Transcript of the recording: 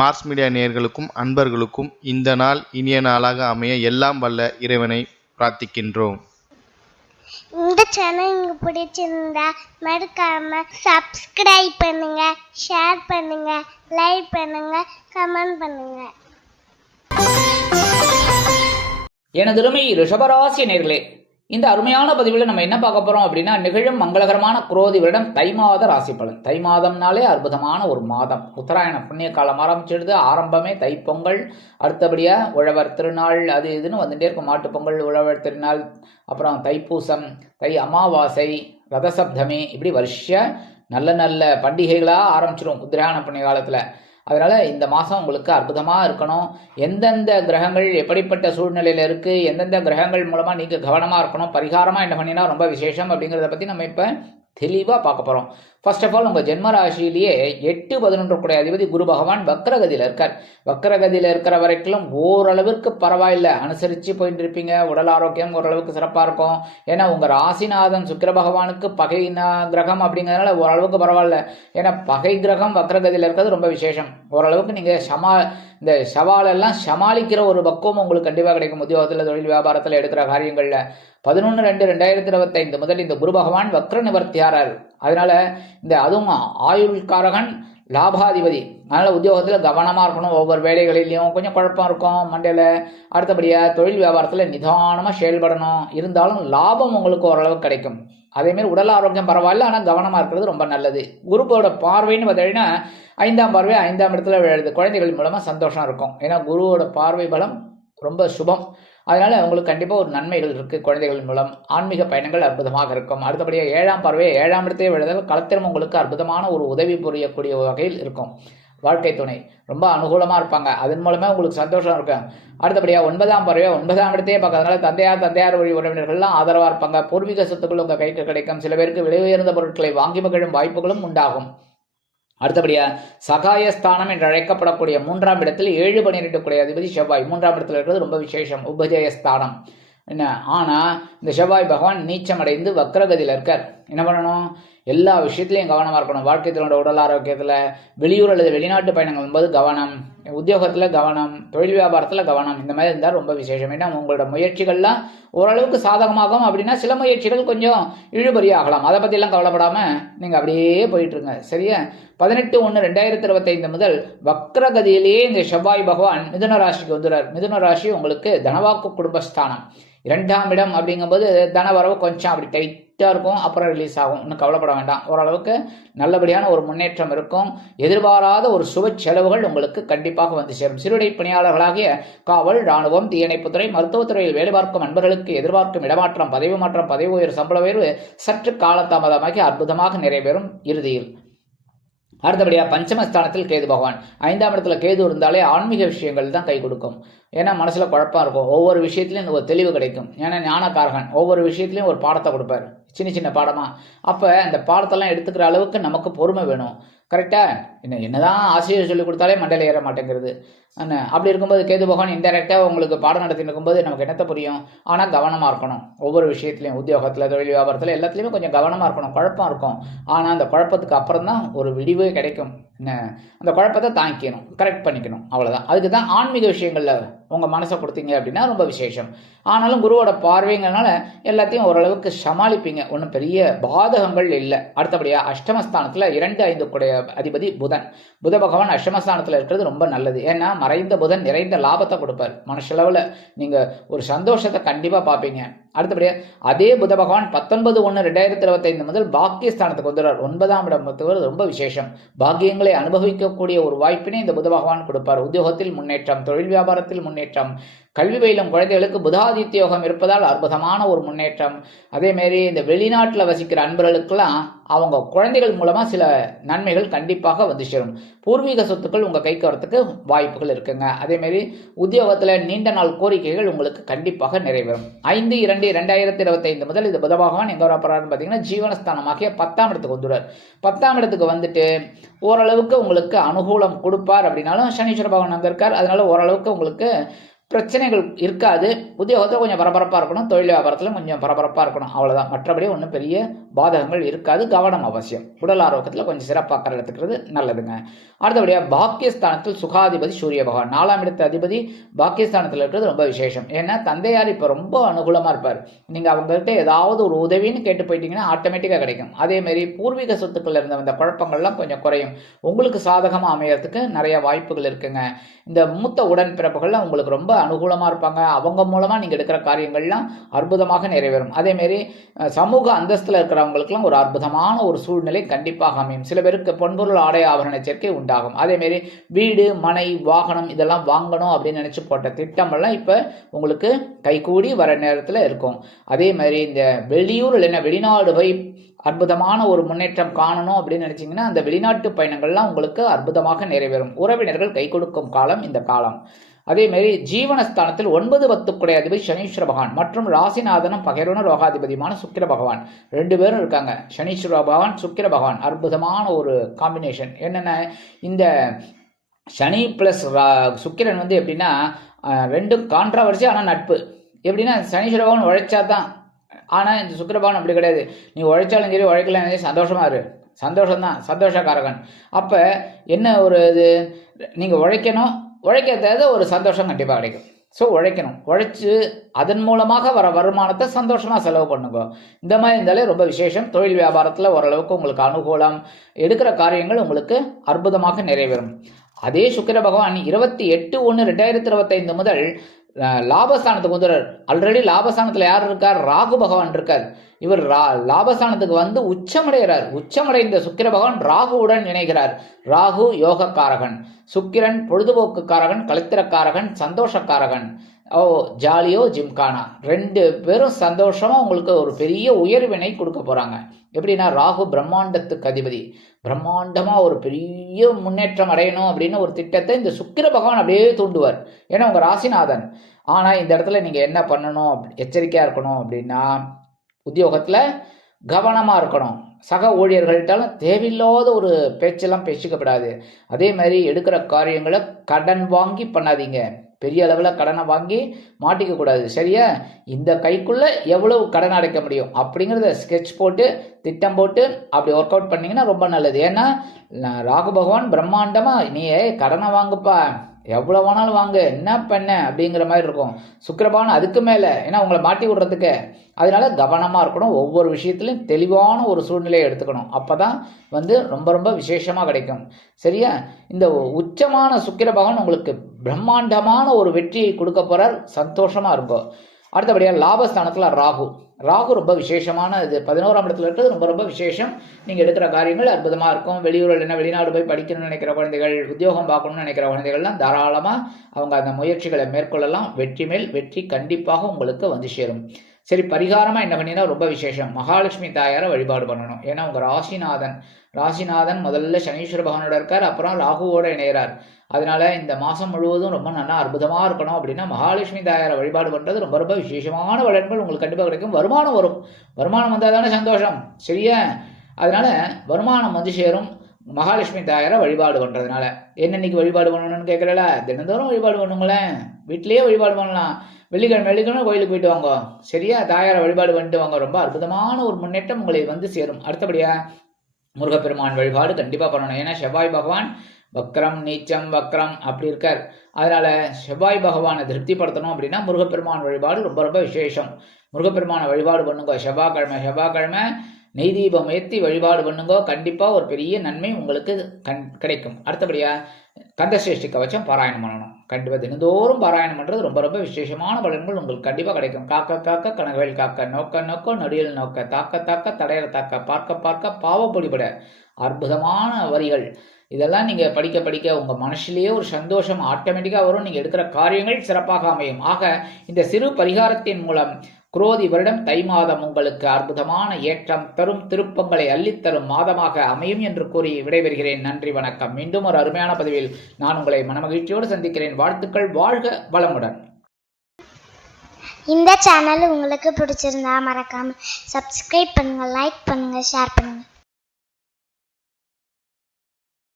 Mars media நேயர்களுக்கும் அன்பர்களுக்கும் இந்த நாள் இனிய நாளாக அமைய எல்லாம் வல்ல இறைவனை பிரார்த்திக்கின்றோம். இந்த சேனல் உங்களுக்கு பிடிச்சிருந்தா மறக்காம சப்ஸ்கிரைப் பண்ணுங்க, ஷேர் பண்ணுங்க, லைக் பண்ணுங்க, கமெண்ட் பண்ணுங்க. எனதருமை ரிஷபராசி நேயர்களே, இந்த அருமையான பதிவில் நம்ம என்ன பார்க்க போறோம் அப்படின்னா, நிகழும் மங்களகரமான குரோதி வருடம் தை மாத ராசி பலன். தை மாதம்னாலே அற்புதமான ஒரு மாதம். உத்தராயண புண்ணிய காலம் ஆரம்பிச்சிடுது. ஆரம்பமே தைப்பொங்கல், அடுத்தபடியா உழவர் திருநாள், அது இதுன்னு வந்துட்டே இருக்கும். மாட்டுப்பொங்கல், உழவர் திருநாள், அப்புறம் தைப்பூசம், தை அமாவாசை, ரதசப்தமி, இப்படி வருஷ நல்ல நல்ல பண்டிகைகளாக ஆரம்பிச்சிடும் உத்தராயண புண்ணிய காலத்தில். அதனால் இந்த மாதம் உங்களுக்கு அற்புதமாக இருக்கணும். எந்தெந்த கிரகங்கள் எப்படிப்பட்ட சூழ்நிலையில் இருக்குது, எந்தெந்த கிரகங்கள் மூலமாக நீங்கள் கவனமாக இருக்கணும், பரிகாரமாக என்ன பண்ணினா ரொம்ப விசேஷம் அப்படிங்கிறத பற்றி நம்ம இப்போ தெளிவாக பார்க்க போகிறோம். ஃபர்ஸ்ட் ஆஃப் ஆல், உங்கள் ஜென்ம ராசியிலேயே 8-11 கூடிய அதிபதி குரு பகவான் வக்ரகதியில் இருக்கார். வக்ரகதியில் இருக்கிற வரைக்கும் ஓரளவிற்கு பரவாயில்லை, அனுசரித்து போயிட்டு இருப்பீங்க. உடல் ஆரோக்கியம் ஓரளவுக்கு சிறப்பாக இருக்கும். ஏன்னா உங்கள் ராசிநாதன் சுக்கிர பகவானுக்கு பகை கிரகம் அப்படிங்கிறதுனால ஓரளவுக்கு பரவாயில்ல. ஏன்னா பகை கிரகம் வக்ரகதியில் இருக்கிறது ரொம்ப விசேஷம். ஓரளவுக்கு நீங்கள் இந்த சவாலெல்லாம் சமாளிக்கிற ஒரு பக்குவம் உங்களுக்கு கண்டிப்பாக கிடைக்கும். உத்தியோகத்தில், தொழில் வியாபாரத்தில் எடுக்கிற காரியங்களில் 11-2-2025 முதல் இந்த குரு பகவான் வக்ர நிவர்த்தியாரார். அதனால அதுவும் ஆயுள்காரகன், லாபாதிபதி. அதனால் உத்தியோகத்தில் கவனமாக இருக்கணும். ஒவ்வொரு வேலைகளிலையும் கொஞ்சம் குழப்பம் இருக்கும் மண்டையில். அடுத்தபடியாக தொழில் வியாபாரத்தில் நிதானமாக செயல்படணும். இருந்தாலும் லாபம் உங்களுக்கு ஓரளவு கிடைக்கும். அதேமாரி உடல் ஆரோக்கியம் பரவாயில்ல, ஆனால் கவனமாக இருக்கிறது ரொம்ப நல்லது. குருவோட பார்வைன்னு பார்த்தீங்கன்னா 5ஆம் பார்வை 5ஆம் இடத்துல விழுது. குழந்தைகள் மூலமாக சந்தோஷம் இருக்கும். ஏன்னா குருவோட பார்வை பலம் ரொம்ப சுபம். அதனால் உங்களுக்கு கண்டிப்பாக ஒரு நன்மைகள் இருக்குது. குழந்தைகள் மூலம் ஆன்மீக பயணங்கள் அற்புதமாக இருக்கும். அடுத்தபடியாக 7ஆம் பார்வை 7ஆம் இடத்தையே விழுதால் களத்திலும் உங்களுக்கு அற்புதமான ஒரு உதவி புரியக்கூடிய வகையில் இருக்கும். வாழ்க்கை துணை ரொம்ப அனுகூலமாக இருப்பாங்க. அதன் மூலமாக உங்களுக்கு சந்தோஷம் இருக்கும். அடுத்தபடியாக 9ஆம் பார்வை 9ஆம் இடத்தையே பார்க்கறதுனால தந்தையார் வழி உறவினர்கள்லாம் ஆதரவாக இருப்பாங்க. பூர்வீக சொத்துக்கள் உங்கள் கைக்கு கிடைக்கும். சில பேருக்கு விலை உயர்ந்த பொருட்களை வாங்கி மகிழும் வாய்ப்புகளும் உண்டாகும். அடுத்தபடியா சகாயஸ்தானம் என்று அழைக்கப்படக்கூடிய 3ஆம் இடத்தில் 7-12 கூடிய அதிபதி செவ்வாய் 3ஆம் இடத்துல இருக்கிறது ரொம்ப விசேஷம். உபஜயஸ்தானம் என்ன. ஆனால் இந்த செவ்வாய் பகவான் நீச்சமடைந்து வக்ரகதியில் இருக்கார். என்ன பண்ணணும்? எல்லா விஷயத்துலையும் கவனமாக இருக்கணும். வாழ்க்கைத்தினோட உடல் ஆரோக்கியத்தில், வெளியூர் அல்லது வெளிநாட்டு பயணங்கள் என்பது கவனம், உத்தியோகத்தில் கவனம், தொழில் வியாபாரத்தில் கவனம். இந்த மாதிரி இருந்தால் ரொம்ப விசேஷம். ஏன்னா உங்களோட முயற்சிகள்லாம் ஓரளவுக்கு சாதகமாகும். அப்படின்னா சில முயற்சிகள் கொஞ்சம் இழுபறியாகலாம். அதை பற்றிலாம் கவலைப்படாமல் நீங்கள் அப்படியே போயிட்டுருங்க. சரியா? 18-1-2025 முதல் வக்ரகதியிலேயே இந்த செவ்வாய் பகவான் மிதுன ராசிக்கு வந்துடுறார். மிதுன ராசி உங்களுக்கு தனவாக்கு குடும்பஸ்தானம். 2ஆம் இடம் அப்படிங்கும்போது தனவரவு கொஞ்சம் அப்படி டைட்டாக இருக்கும். அப்புறம் ரிலீஸ் ஆகும். இன்னும் கவலைப்பட வேண்டாம். ஓரளவுக்கு நல்லபடியான ஒரு முன்னேற்றம் இருக்கும். எதிர்பாராத ஒரு சுப செலவுகள் உங்களுக்கு கண்டிப்பாக வந்து சேரும். சிறுடை பணியாளர்களாகிய காவல், இராணுவம், தீயணைப்புத்துறை, மருத்துவத்துறையில் வேலை பார்க்கும் அன்பர்களுக்கு எதிர்பார்க்கும் இடமாற்றம், பதவி மாற்றம், பதவி உயர், சம்பள உயர்வு சற்று காலதாமதமாகி அற்புதமாக நிறைவேறும் இறுதியில். அடுத்தபடியாக பஞ்சமஸ்தானத்தில் கேது பகவான். 5ஆம் இடத்துல கேது இருந்தாலே ஆன்மீக விஷயங்கள் தான் கை கொடுக்கும். ஏன்னா மனசில் குழப்பம் இருக்கும். ஒவ்வொரு விஷயத்துலையும் ஒரு தெளிவு கிடைக்கும். ஏன்னா ஞானக்காரகன் ஒவ்வொரு விஷயத்துலையும் ஒரு பாடத்தை கொடுப்பார், சின்ன பாடமாக. அப்போ அந்த பாடத்தெல்லாம் எடுத்துக்கிற அளவுக்கு நமக்கு பொறுமை வேணும். கரெக்டாக? என்னதான் ஆசிரியர் சொல்லி கொடுத்தாலே மண்டையில் ஏற மாட்டேங்கிறது. அப்படி இருக்கும்போது கேது பகவான் இன்டெரக்டாக உங்களுக்கு பாடம் நடத்தி இருக்கும்போது நமக்கு என்னத்தை புரியும்? ஆனால் கவனமாக இருக்கணும். ஒவ்வொரு விஷயத்துலையும், உத்தியோகத்தில், தொழில் வியாபாரத்தில் எல்லாத்துலேயுமே கொஞ்சம் கவனமாக இருக்கணும். குழப்பம் இருக்கும். ஆனால் அந்த குழப்பத்துக்கு அப்புறம் தான் ஒரு விடிவே கிடைக்கும். அந்த குழப்பத்தை தாங்கிக்கணும், கரெக்ட் பண்ணிக்கணும். அவ்வளோதான். அதுக்கு தான் ஆன்மீக விஷயங்களில் உங்கள் மனசை கொடுத்தீங்க அப்படின்னா ரொம்ப விசேஷம். ஆனாலும் குருவோட பார்வைங்கிறனால எல்லாத்தையும் ஓரளவுக்கு சமாளிப்பீங்க. ஒன்றும் பெரிய பாதகங்கள் இல்லை. அடுத்தபடியாக அஷ்டமஸ்தானத்தில் 2-5 கூடிய அதிபதி புதன். புத பகவான் அஷ்டமஸ்தானத்தில் இருக்கிறது ரொம்ப நல்லது. ஏன்னா மறைந்த புதன் நிறைந்த லாபத்தை கொடுப்பார். மனசளவில் நீங்கள் ஒரு சந்தோஷத்தை கண்டிப்பாக பார்ப்பீங்க. அடுத்தபடியாக அதே புத பகவான் 19-1-2025 முதல் பாக்கியஸ்தானத்துக்கு வந்துடுறார். 9ஆம் இடம் ரொம்ப விசேஷம். பாக்கியங்களை அனுபவிக்கக்கூடிய ஒரு வாய்ப்பினை இந்த புத பகவான் கொடுப்பார். உத்தியோகத்தில் முன்னேற்றம், தொழில் வியாபாரத்தில் முன்னேற்றம், கல்வி பயிலும் குழந்தைகளுக்கு புதாதித்ய யோகம் இருப்பதால் அற்புதமான ஒரு முன்னேற்றம். அதேமாரி இந்த வெளிநாட்டில் வசிக்கிற அன்பர்களுக்கெல்லாம் அவங்க குழந்தைகள் மூலமாக சில நன்மைகள் கண்டிப்பாக வந்து சேரும். பூர்வீக சொத்துக்கள் உங்கள் கைக்கு வரத்துக்கு வாய்ப்புகள் இருக்குங்க. அதேமாரி உத்தியோகத்தில் நீண்ட நாள் கோரிக்கைகள் உங்களுக்கு கண்டிப்பாக நிறைவேறும். 5-2-2025 முதல் இது புத பகவான் எங்கே வரப்போறாருன்னு பார்த்தீங்கன்னா ஜீவனஸ்தானமாகிய 10ஆம் இடத்துக்கு வந்துடுறார். 10ஆம் இடத்துக்கு வந்துட்டு ஓரளவுக்கு உங்களுக்கு அனுகூலம் கொடுப்பார். அப்படின்னாலும் சனீஸ்வர பகவான் அங்கே இருக்கார். அதனால ஓரளவுக்கு உங்களுக்கு பிரச்சனைகள் இருக்காது. உத்தியோகத்தில் கொஞ்சம் பரபரப்பாக இருக்கணும், தொழில் வியாபாரத்தில் கொஞ்சம் பரபரப்பாக இருக்கணும், அவ்வளோதான். மற்றபடி ஒன்றும் பெரிய பாதகங்கள் இருக்காது. கவனம் அவசியம். உடல் ஆரோக்கியத்தில் கொஞ்சம் சிறப்பாக அக்கறை எடுத்துக்கிறது நல்லதுங்க. அடுத்தபடியாக பாக்கியஸ்தானத்தில் சுகாதிபதி சூரிய பகவான் 4ஆம் இடத்து அதிபதி பாக்கியஸ்தானத்தில் இருக்கிறது ரொம்ப விசேஷம். ஏன்னா தந்தையார் இப்போ ரொம்ப அனுகூலமாக இருப்பார். நீங்கள் அவங்ககிட்ட ஏதாவது ஒரு உதவின்னு கேட்டு போயிட்டீங்கன்னா ஆட்டோமேட்டிக்காக கிடைக்கும். அதேமாரி பூர்வீக சொத்துக்கள் இருந்த அந்த குழப்பங்கள்லாம் கொஞ்சம் குறையும். உங்களுக்கு சாதகமாக அமையறதுக்கு நிறைய வாய்ப்புகள் இருக்குங்க. இந்த மூத்த உடன்பிறப்புகள்லாம் உங்களுக்கு ரொம்ப அனுகூலமாக இருப்பாங்க. அவங்க மூலமாக நீங்கள் எடுக்கிற காரியங்கள்லாம் அற்புதமாக நிறைவேறும். அதேமாரி சமூக அந்தஸ்தில் இருக்கிறவங்களுக்குலாம் ஒரு அற்புதமான ஒரு சூழ்நிலை கண்டிப்பாக அமையும். சில பேருக்கு பொன்பொருள் ஆடை ஆபரண சேர்க்கை உண்டாகும். அதேமாரி வீடு மனை வாகனம் இதெல்லாம் வாங்கணும் அப்படின்னு நினச்சி போட்ட திட்டமெல்லாம் இப்போ உங்களுக்கு கைகூடி வர நேரத்தில் இருக்கும். அதே மாதிரி இந்த வெளியூர் இல்லைன்னா வெளிநாடு போய் அற்புதமான ஒரு முன்னேற்றம் காணணும் அப்படின்னு நினைச்சீங்கன்னா அந்த வெளிநாட்டு பயணங்கள்லாம் உங்களுக்கு அற்புதமாக நிறைவேறும். உறவினர்கள் கை கொடுக்கும் காலம் இந்த காலம். அதேமாரி ஜீவனஸ்தானத்தில் 9, 10 அதிபதி சனீஸ்வர பகவான் மற்றும் ராசிநாதனும் பகைரோன ரோகாதிபதியுமான சுக்கிர பகவான் 2 பேரும் இருக்காங்க. சனீஸ்வர பகவான் சுக்கிர பகவான் அற்புதமான ஒரு காம்பினேஷன். என்னென்ன இந்த சனி பிளஸ் சுக்கிரன் வந்து எப்படின்னா ரெண்டும் கான்ட்ராவர்சி, ஆனால் நட்பு. எப்படின்னா சனீஸ்வர பகவான் உழைச்சா தான், ஆனால் இந்த சுக்கிரபகவான் அப்படி கிடையாது. நீ உழைச்சாலும் சரி உழைக்கலாம் சரி சந்தோஷமாக இரு, சந்தோஷம்தான், சந்தோஷக்காரகன். அப்போ என்ன ஒரு இது, நீங்கள் உழைக்கணும், உழைக்கிறத ஒரு சந்தோஷம் கண்டிப்பாக கிடைக்கும். ஸோ உழைக்கணும், உழைச்சி அதன் மூலமாக வர வருமானத்தை சந்தோஷமாக செலவு பண்ணுங்க. இந்த மாதிரி இருந்தாலே ரொம்ப விசேஷம். தொழில் வியாபாரத்தில் ஓரளவுக்கு உங்களுக்கு அனுகூலம், எடுக்கிற காரியங்கள் உங்களுக்கு அற்புதமாக நிறைவேறும். அதே சுக்கிர பகவான் 28/1/2025 முதல் லாபஸ்தானத்துக்கு வந்துடுறார். ஆல்ரெடி லாபஸ்தானத்தில் யார் இருக்கார்? ராகு பகவான் இருக்கார். இவர் லாபஸ்தானத்துக்கு வந்து உச்சமடைகிறார். உச்சமடைந்த சுக்கிர பகவான் ராகுவுடன் இணைகிறார். ராகு யோகக்காரகன், சுக்கிரன் பொழுதுபோக்குக்காரகன், கலித்திரக்காரகன், சந்தோஷக்காரகன். ஜாலியோ ஜிம்கானா 2 பேரும் சந்தோஷமா உங்களுக்கு ஒரு பெரிய உயர்வினை கொடுக்க போறாங்க. எப்படின்னா ராகு பிரம்மாண்டத்துக்கு அதிபதி, பிரம்மாண்டமா ஒரு பெரிய முன்னேற்றம் அடையணும் அப்படின்னு ஒரு திட்டத்தை இந்த சுக்கிர பகவான் அப்படியே தூண்டுவார். ஏன்னா உங்க ராசிநாதன். ஆனா இந்த இடத்துல நீங்க என்ன பண்ணணும், எச்சரிக்கையா இருக்கணும் அப்படின்னா உத்தியோகத்துல கவனமா இருக்கணும். சக ஊழியர்கள்ட்டாலும் தேவையில்லாத ஒரு பேச்செல்லாம் பேசிக்கப்படாது. அதே மாதிரி எடுக்கிற காரியங்களை கடன் வாங்கி பண்ணாதீங்க. பெரிய அளவில் கடனை வாங்கி மாட்டிக்க கூடாது. சரியா? இந்த கைக்குள்ள எவ்வளவு கடன் அடைக்க முடியும் அப்படிங்கிறத ஸ்கெட்ச் போட்டு திட்டம் போட்டு அப்படி ஒர்க் அவுட் பண்ணீங்கன்னா ரொம்ப நல்லது. ஏன்னா ராகு பகவான் பிரம்மாண்டமா நீ கடனை வாங்குப்பா, எவ்வளோ வேணாலும் வாங்க, என்ன பண்ண அப்படிங்கிற மாதிரி இருக்கும். சுக்கிரபகவான் அதுக்கு மேலே, ஏன்னா உங்களை மாட்டி விடுறதுக்கு. அதனால கவனமாக இருக்கணும். ஒவ்வொரு விஷயத்துலையும் தெளிவான ஒரு சூழ்நிலையை எடுத்துக்கணும். அப்போ தான் வந்து ரொம்ப ரொம்ப விசேஷமாக கிடைக்கும். சரியா? இந்த உச்சமான சுக்கிர பகவான் உங்களுக்கு பிரம்மாண்டமான ஒரு வெற்றியை கொடுக்க போகிறார். சந்தோஷமாக இருக்கும். அடுத்தபடியாக லாபஸ்தானத்தில் ராகு. ராகு ரொம்ப விசேஷமான இது. 11ஆம் இடத்துல இருக்கிறது ரொம்ப ரொம்ப விசேஷம். நீங்கள் எடுக்கிற காரியங்கள் அற்புதமாக இருக்கும். வெளியூரில் என்ன வெளிநாடு போய் படிக்கணும்னு நினைக்கிற குழந்தைகள், உத்தியோகம் பார்க்கணும்னு நினைக்கிற குழந்தைகள்லாம் தாராளமாக அவங்க அந்த முயற்சிகளை மேற்கொள்ளலாம். வெற்றி மேல் வெற்றி கண்டிப்பாக உங்களுக்கு வந்து சேரும். சரி, பரிகாரமாக என்ன பண்ணினா ரொம்ப விசேஷம், மகாலட்சுமி தாயாரை வழிபாடு பண்ணணும். ஏன்னா உங்கள் ராசிநாதன் முதல்ல சனீஸ்வர பகவானோட இருக்கார், அப்புறம் ராகுவோட இணைகிறார். அதனால இந்த மாதம் முழுவதும் ரொம்ப நல்லா அற்புதமாக இருக்கணும் அப்படின்னா மகாலட்சுமி தாயாரை வழிபாடு பண்ணுறது ரொம்ப ரொம்ப விசேஷமான பலன்கள் உங்களுக்கு கண்டிப்பாக கிடைக்கும். வருமானம் வரும். வருமானம் வந்தால் தானே சந்தோஷம். சரியா? அதனால வருமானம் வந்து சேரும் மகாலட்சுமி தாயாரை வழிபாடு பண்ணுறதுனால. என்னன்னைக்கு வழிபாடு பண்ணணும்னு கேட்குறல, தினந்தோறும் வழிபாடு பண்ணுங்களேன். வீட்டிலேயே வழிபாடு பண்ணலாம். வெள்ளிக்கிழமை கோயிலுக்கு போயிட்டு வாங்க. சரியா? தாயாரை வழிபாடு பண்ணிட்டு வாங்க. ரொம்ப அற்புதமான ஒரு முன்னேற்றம் உங்களை வந்து சேரும். அடுத்தபடியாக முருகப்பெருமான் வழிபாடு கண்டிப்பாக பண்ணணும். ஏன்னா செவ்வாய் பகவான் வக்ரம் நீச்சம் வக்ரம் அப்படி இருக்கார். அதனால செவ்வாய் பகவானை திருப்திப்படுத்தணும் அப்படின்னா முருகப்பெருமான் வழிபாடு ரொம்ப ரொம்ப விசேஷம். முருகப்பெருமானை வழிபாடு பண்ணுங்க. செவ்வாய்க்கிழமை நெய் தீபம் ஏற்றி வழிபாடு பண்ணுங்க. கண்டிப்பாக ஒரு பெரிய நன்மை உங்களுக்கு கிடைக்கும். அடுத்தபடியாக கந்தசஷ்டி கவச்சம் பாராயணம் பண்ணணும். கண்டிப்பாக தினந்தோறும் பாராயணம் பண்ணுறது ரொம்ப ரொம்ப விசேஷமான பலன்கள் உங்களுக்கு கண்டிப்பாக கிடைக்கும். காக்க காக்க கனகவேல் காக்க, நோக்க நோக்க நொடியில் நோக்க, தாக்க தாக்க தடையற தாக்க, பார்க்க பார்க்க பாவப்பொடிபட. அற்புதமான வரிகள். இதெல்லாம் நீங்கள் படிக்க படிக்க உங்கள் மனசிலேயே ஒரு சந்தோஷம் ஆட்டோமேட்டிக்காக வரும். நீங்கள் எடுக்கிற காரியங்கள் சிறப்பாக அமையும். ஆக இந்த சிறு பரிகாரத்தின் மூலம் குரோதி வருடம் தை மாதம் உங்களுக்கு அற்புதமான ஏற்றம் தரும், திருப்பங்களை அள்ளித்தரும் மாதமாக அமையும் என்று கூறி விடைபெறுகிறேன். நன்றி, வணக்கம். மீண்டும் ஒரு அருமையான பதிவில் நான் உங்களை மனமகிழ்ச்சியோடு சந்திக்கிறேன். வாழ்த்துக்கள். வாழ்க வளமுடன். இந்த சேனல் உங்களுக்கு பிடிச்சிருந்தா மறக்காம சப்ஸ்கிரைப் பண்ணுங்க, லைக் பண்ணுங்க, ஷேர் பண்ணுங்க.